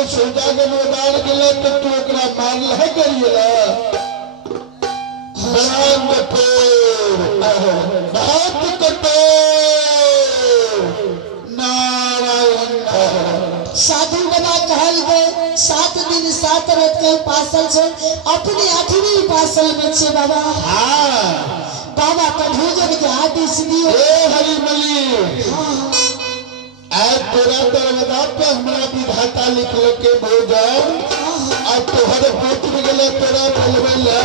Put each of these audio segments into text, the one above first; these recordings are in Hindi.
तो सौदागर मैदान गेला तो तू ओकरा मारल है करिएला बहुत कठोर नारायण साधु बाबा कहल गए 7 दिन 7 रात के उपासल छे अपने 8वीं उपासल में छे बाबा। हाँ बाबा का भोजन के आदेश दियो। ए हरिमली आज तोरा दरवाजा पे हमरा विधाता लिखल के भोजन अब तोहर पुत्र गेले तोरा बोलबेला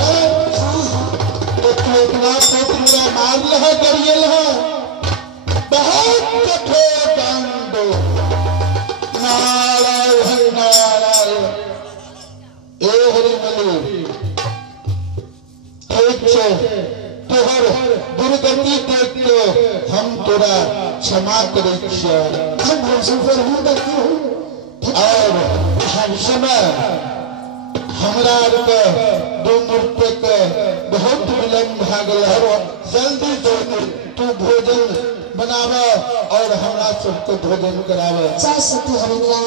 तो तू इतना पुत्र मारल है करियल है बहुत कठोर दंड नारायण नारायण। ए हरिमली ठीक छे तोहर दुर्गति देख के हम तोरा क्षमा करे छियै और हम समय हमरा के 2 मूर्ति के बहुत विलम्ब भ गेल जल्दी जल्दी तू भोजन बनावा और हमरा सबको भोजन करावा। जय सती हरिया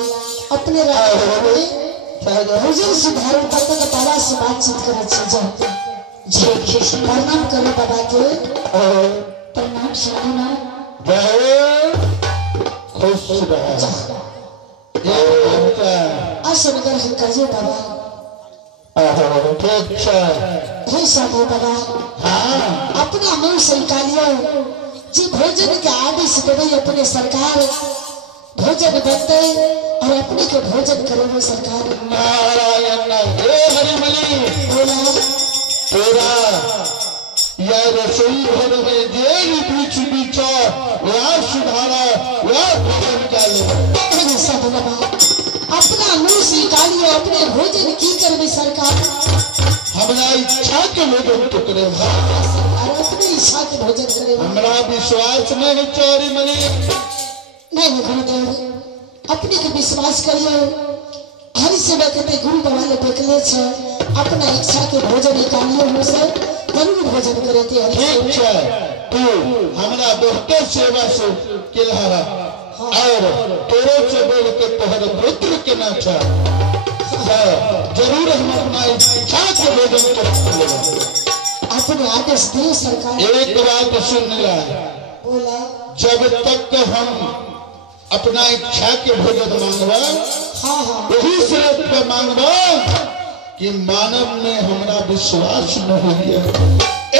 अपने भोजन सुधारो तब तक बाबा से बातचीत करे छे जय प्रणाम करो बाबा के प्रणाम सुनो खुश रह आशीर्वाद करिए बाबा। ठीक है हे साधु बाबा हाँ अपना मुंह से निकालियो जी भोजन के आदेश देवे अपने सरकार भोजन बनते और अपने के भोजन करे सरकार। नारायण हे हरिमली बोला तेरा यह रसोई घर में जे बीच बीचा वह सुधारा वह भोजन का ले साधु बाबा अपना मुंह से निकालियो अपने भोजन की करबे सरकार। हमरा इच्छा के भोजन तो करे अपनी इच्छा के भोजन करे हमरा विश्वास नहीं चोरी मनी नहीं गुरुदेव अपने के विश्वास करियो हरि सेवा कहते गुरु बाबा ने देखले छे अपना इच्छा के भोजन निकालियो मुंह से जरूर भोजन करते हरि ठीक है तू हमरा बहुत सेवा से केलहरा और तोरे से बोल के तोहर पुत्र के ना छा जरूर हम अपना इच्छा के भोजन करेंगे। अपने आदेश दियो सरकार। एक बात सुन ला बोला जब तक हम अपना इच्छा के भोजन मांगवा हाँ हाँ वही शर्त पे मांगवा कि मानव में हमरा विश्वास नहीं है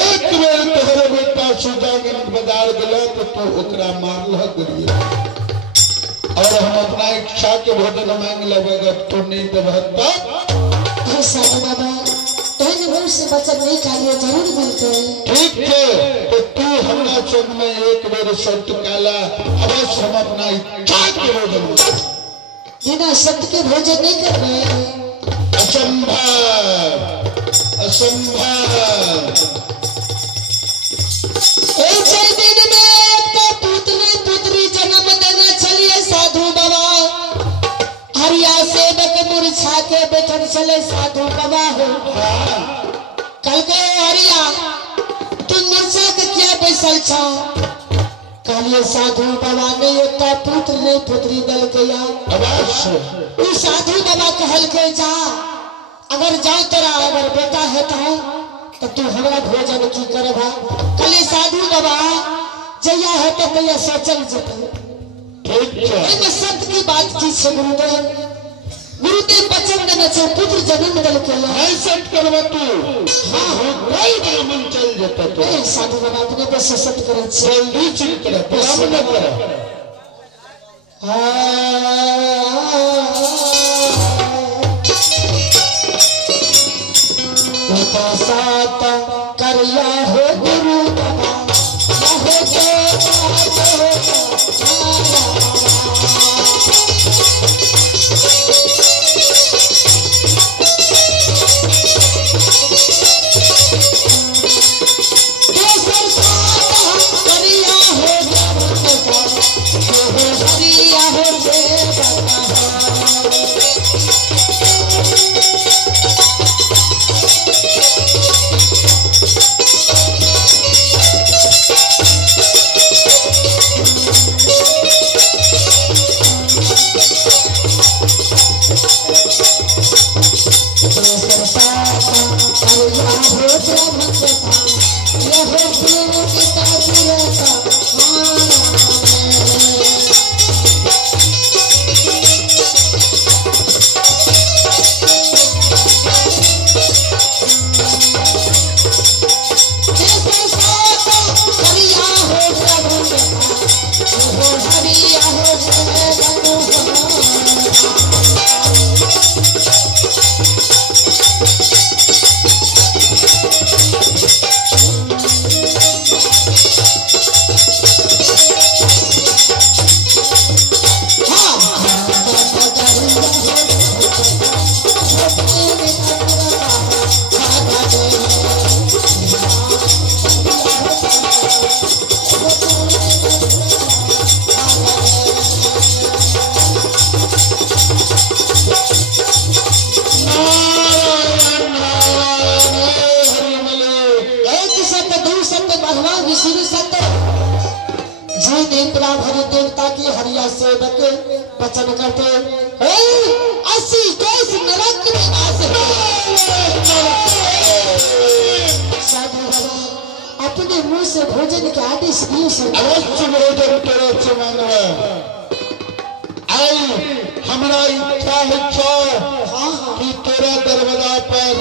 एक बेर तोहरे बेटा सुजागन बाजार गेला तो तू ओकरा मारल करिए और हम अपना इच्छा के भोजन मांग लेबे तो नहीं देबे तब हे साधु बाबा तोहने मुंह से वचन नहीं कालियो जरूर मिलते। ठीक है तो तू हमरा संग में एक बेर शर्त काला अवश्य हम अपना इच्छा के भोजन बिना शब्द के भोजन नहीं करबे असंभव असंभव। एक दिन में एक पुत्री जन्म देना चलिए साधु बाबा हरिया सेवक मूर्छा के बैठन चले साधु बाबा हो कल के हरिया तुम मूर्छा के क्या बैसल छो कालिए साधु बाबा ने एक पुत्र ने पुत्री दल गया अवश्य उस साधु बाबा कहल के जा अगर जाओ तेरा अगर बेटा है तो तू हमरा भोजन की करबा कले साधु बाबा जया है तो कहिया सोचल जते ठीक है एमे सत्य की बात की छे गुरुदेव बचन देने छे पुत्र जन्म दल के नहीं सत करबा तू हां कोई ब्राह्मण चल जता तो साधु बाबा अपने पे सत्य करे छे जल्दी चित करे ब्राह्मण न करे सात करिया हो गुरु बाबा हो अपने मुंह से भोजन के आदेश दिए सर। अवश्य भोजन तरफ से मांगवा आई हमारा इच्छा है कि तेरा दरवाजा पर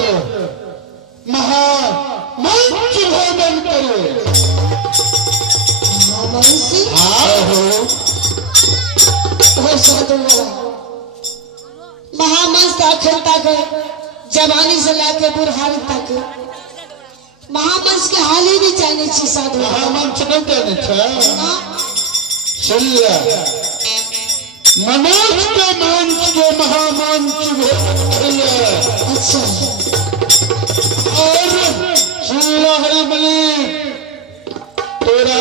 मंच भोजन करे। महामंच आखिर तक जवानी से लेकर बुढ़ारी तक महामंच के हाल ही नहीं जाने छी साधु। महामंच नहीं जाने छ मनोज के मंच के महामंच अच्छा और हरिमली तेरा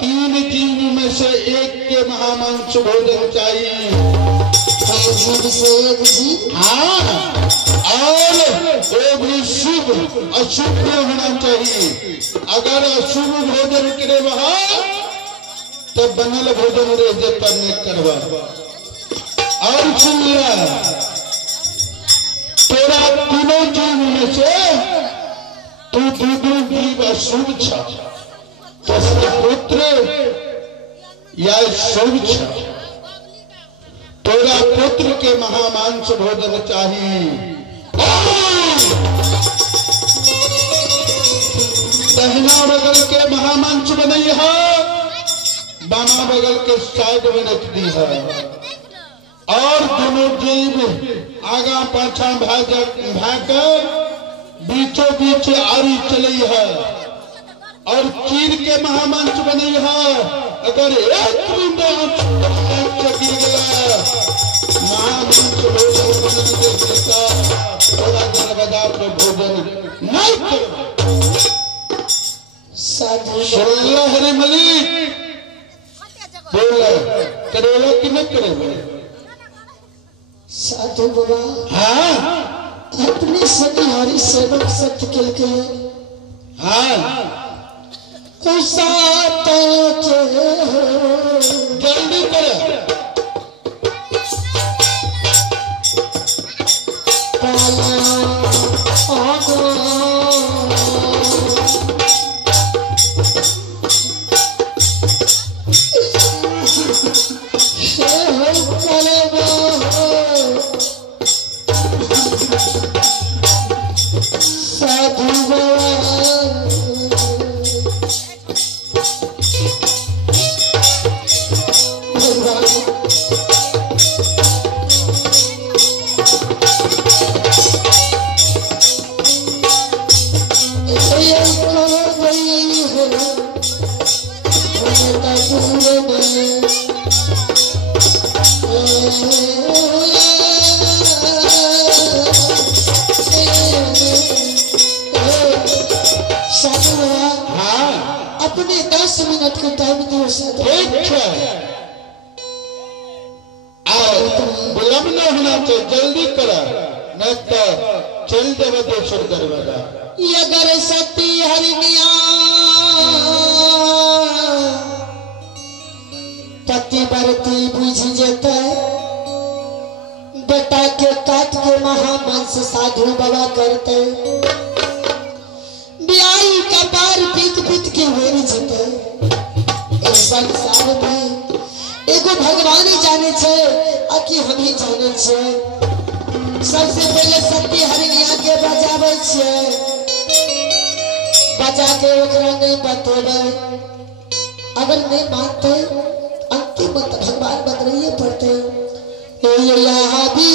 3 जीव में से एक के महामंच भोजन चाहिए। जीव से एक जीव हाँ और वो भी शुभ अशुभ होना चाहिए। अगर अशुभ भोजन करे वहां तो बनल भोजन रह जाता नहीं करवा। और सुन लिया तेरा तीनों जीव में से तू दूसरे जीव अशुभ छ तो पुत्र या शुभ छ तेरा पुत्र के महामांस भोजन चाहिए। दहिना बगल के महामांस बनई है बामा बगल के साइड में रख दी है और दोनों जीव आगा पाछा भाकर बीचों बीच आरी चली है और चीर के महामंच बनी है। अगर एक गिर गया महामंच भोजन बनने देता थोड़ा दरवाजा पे भोजन नहीं कर। साधु हरिमली बोला करेगा कि नहीं करेगा? साधु बाबा हाँ अपने सतिहारी सेवक सत्य के हाँ जल्दी करे अपने 10 मिनट के टाइम दियो विलम्ब न होना चाहिए। जल्दी करा नहीं तो चल जावे दोसर दरवाजा। अगर सती हरिनिया पतिव्रती बुझ जेते बेटा के काट के महामंस साधु बाबा करते बियाई का पार पीट पीट के वेर जेते। इस संसार में एगो भगवान ही जाने छे आ कि हम ही जाने छे। सबसे पहले सती हरिनिया के बजावे छे बजा के ओकरा नहीं बतोबे अगर नहीं मानते अंतिम भगवान बदलिए पड़ते। यहाँ भी